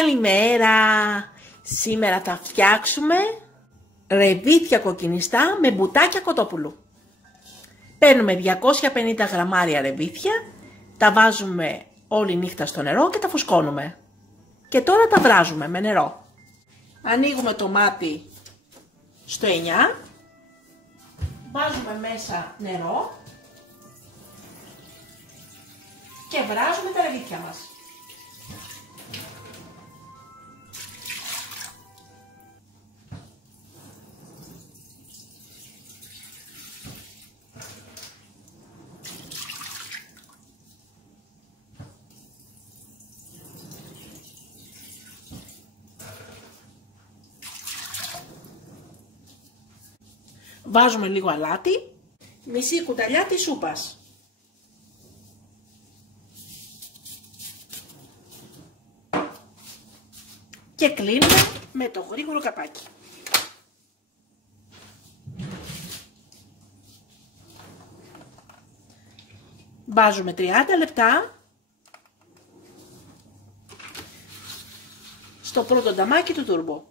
Καλημέρα! Σήμερα θα φτιάξουμε ρεβίθια κοκκινιστά με μπουτάκια κοτόπουλου. Παίρνουμε 250 γραμμάρια ρεβίθια, τα βάζουμε όλη νύχτα στο νερό και τα φουσκώνουμε. Και τώρα τα βράζουμε με νερό. Ανοίγουμε το μάτι στο 9, βάζουμε μέσα νερό και βράζουμε τα ρεβίθια μας. Βάζουμε λίγο αλάτι, μισή κουταλιά της σούπας. Και κλείνουμε με το γρήγορο καπάκι. Βάζουμε 30 λεπτά στο πρώτο νταμάκι του τούρμπο.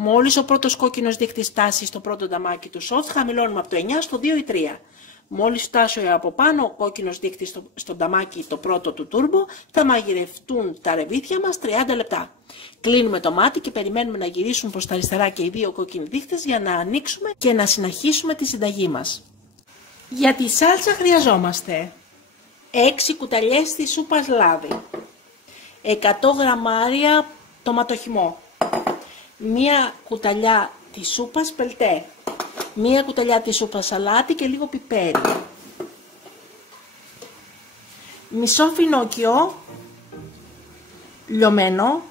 Μόλις ο πρώτος κόκκινος δείκτης φτάσει στο πρώτο νταμάκι του σοφτ, χαμηλώνουμε από το 9 στο 2 ή 3. Μόλις φτάσει από πάνω ο κόκκινος δείκτης στο νταμάκι το πρώτο του τούρμπο, θα μαγειρευτούν τα ρεβίθια μας 30 λεπτά. Κλείνουμε το μάτι και περιμένουμε να γυρίσουν προς τα αριστερά και οι δύο κόκκινοι δείκτες για να ανοίξουμε και να συνεχίσουμε τη συνταγή μας. Για τη σάλτσα χρειαζόμαστε 6 κουταλιές της σούπας λάδι, 100 γραμμάρια τοματοχυμό, μία κουταλιά της σούπας πελτέ, μία κουταλιά της σούπας σαλάτι και λίγο πιπέρι, μισό φινόκιο λιωμένο,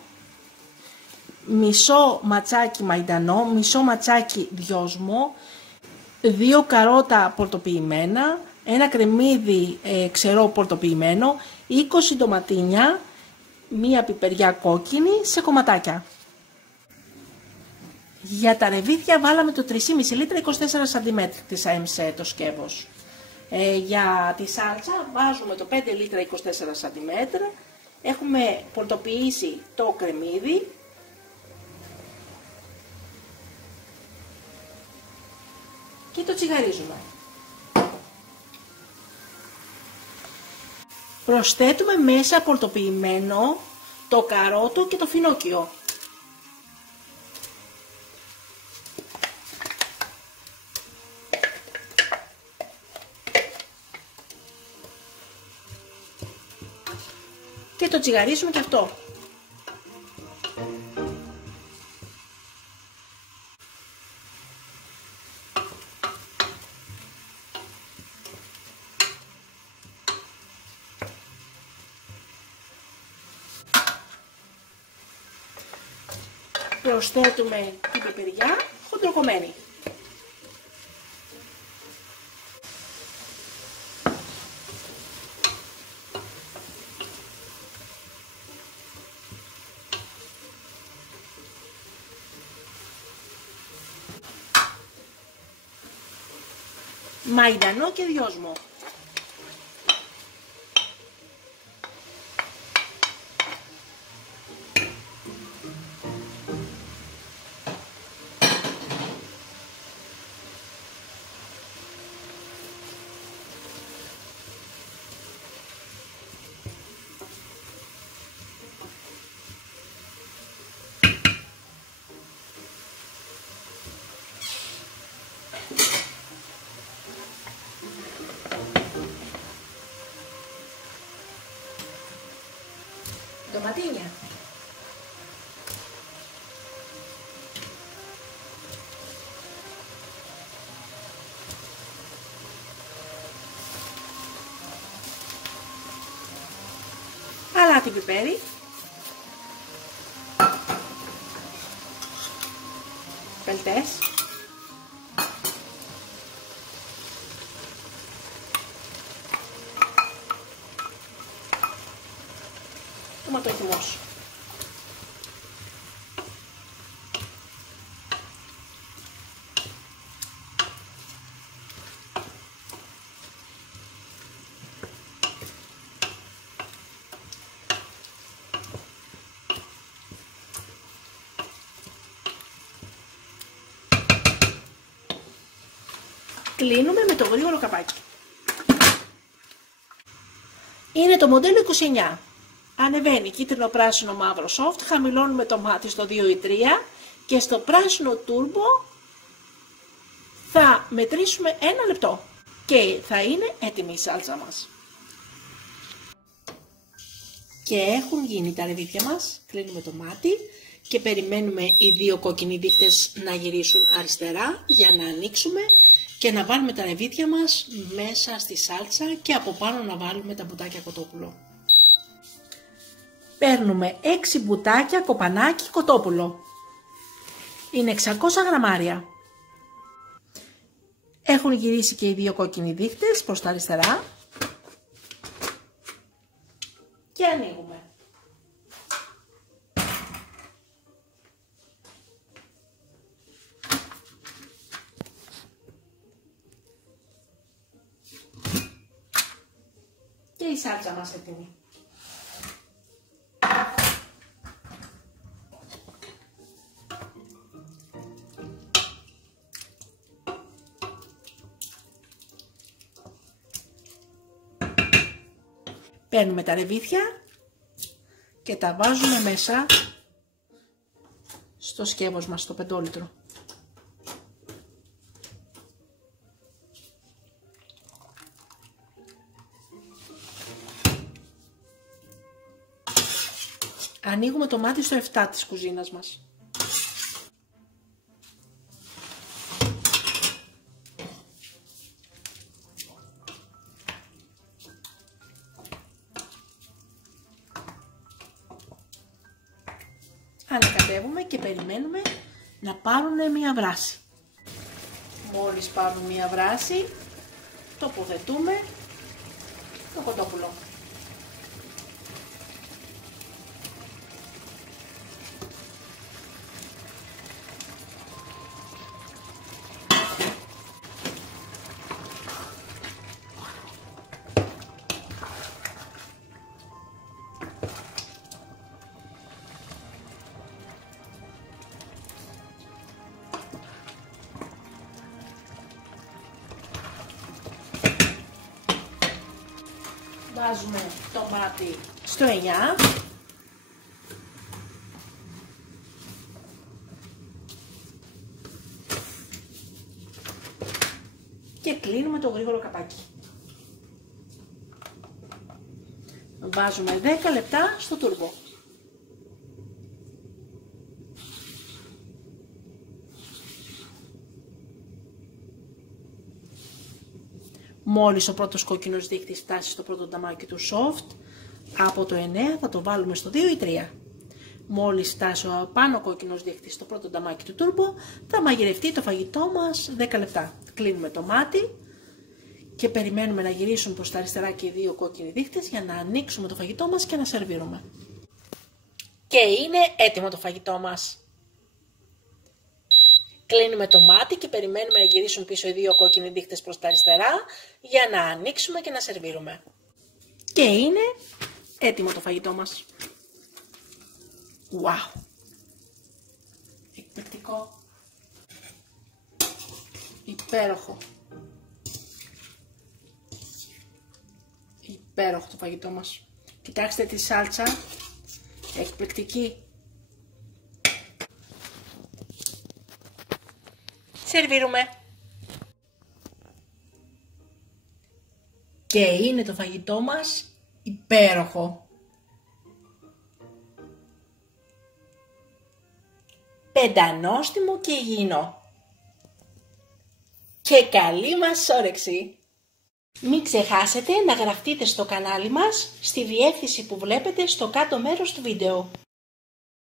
μισό ματσάκι μαϊντανό, μισό ματσάκι δυόσμο, 2 καρότα πορτοποιημένα, ένα κρεμμύδι ξερό πορτοποιημένο, 20 ντοματίνια, μία πιπεριά κόκκινη σε κομματάκια. Για τα ρεβίθια βάλαμε το 3,5 λίτρα 24 cm της AMC το σκεύος. Για τη σάλτσα βάζουμε το 5 λίτρα 24 cm. Έχουμε πορτοποιήσει το κρεμμύδι. Και το τσιγαρίζουμε. Προσθέτουμε μέσα πορτοποιημένο το καρότο και το φινόκιο. Και το τσιγαρίσουμε και αυτό. Προσθέτουμε την πιπεριά χοντροκομμένη. Μαϊντανό και δυόσμο. Ντοματίνια. Αλάτι πιπέρι. Πελτές. Τοματοχυμός. Κλείνουμε με το γρήγορο καπάκι. Είναι το μοντέλο 29. Ανεβαίνει κίτρινο, πράσινο, μαύρο soft, χαμηλώνουμε το μάτι στο 2 ή 3 και στο πράσινο turbo θα μετρήσουμε 1 λεπτό και θα είναι έτοιμη η σάλτσα μας. Και έχουν γίνει τα ρεβίθια μας, κλείνουμε το μάτι και περιμένουμε οι δύο κόκκινοι δείχτες να γυρίσουν αριστερά για να ανοίξουμε και να βάλουμε τα ρεβίθια μας μέσα στη σάλτσα και από πάνω να βάλουμε τα μπουτάκια κοτόπουλο. Παίρνουμε 6 μπουτάκια κοπανάκι κοτόπουλο. Είναι 600 γραμμάρια. Έχουν γυρίσει και οι δύο κόκκινοι δείχτες προς τα αριστερά. Και ανοίγουμε. Και η σάλτσα μας έτοιμη. Παίρνουμε τα ρεβίθια και τα βάζουμε μέσα στο σκεύος μας, στο 5 λίτρο. Ανοίγουμε το μάτι στο 7 της κουζίνας μας. Ανακατεύουμε και περιμένουμε να πάρουν μία βράση. Μόλις πάρουν μία βράση, τοποθετούμε το κοτόπουλο. Βάζουμε το μάτι στο 9. Και κλείνουμε το γρήγορο καπάκι. Βάζουμε 10 λεπτά στο τούρμπο. Μόλις ο πρώτος κόκκινος δείχτης φτάσει στο πρώτο νταμάκι του soft, από το 9 θα το βάλουμε στο 2 ή 3. Μόλις φτάσει ο πάνω κόκκινος δείχτης στο πρώτο νταμάκι του turbo, θα μαγειρευτεί το φαγητό μας 10 λεπτά. Κλείνουμε το μάτι και περιμένουμε να γυρίσουν προς τα αριστερά και οι δύο κόκκινοι δείχτες για να ανοίξουμε το φαγητό μας και να σερβίρουμε. Και είναι έτοιμο το φαγητό μας. Κλείνουμε το μάτι και περιμένουμε να γυρίσουν πίσω οι δύο κόκκινοι δείχτες προς τα αριστερά για να ανοίξουμε και να σερβίρουμε. Και είναι έτοιμο το φαγητό μας. Wow! Εκπληκτικό. Υπέροχο. Υπέροχο το φαγητό μας. Κοιτάξτε τη σάλτσα. Εκπληκτική. Σερβίρουμε. Και είναι το φαγητό μας υπέροχο. Πεντανόστιμο και υγιεινό. Και καλή μας όρεξη. Μην ξεχάσετε να γραφτείτε στο κανάλι μας στη διεύθυνση που βλέπετε στο κάτω μέρος του βίντεο.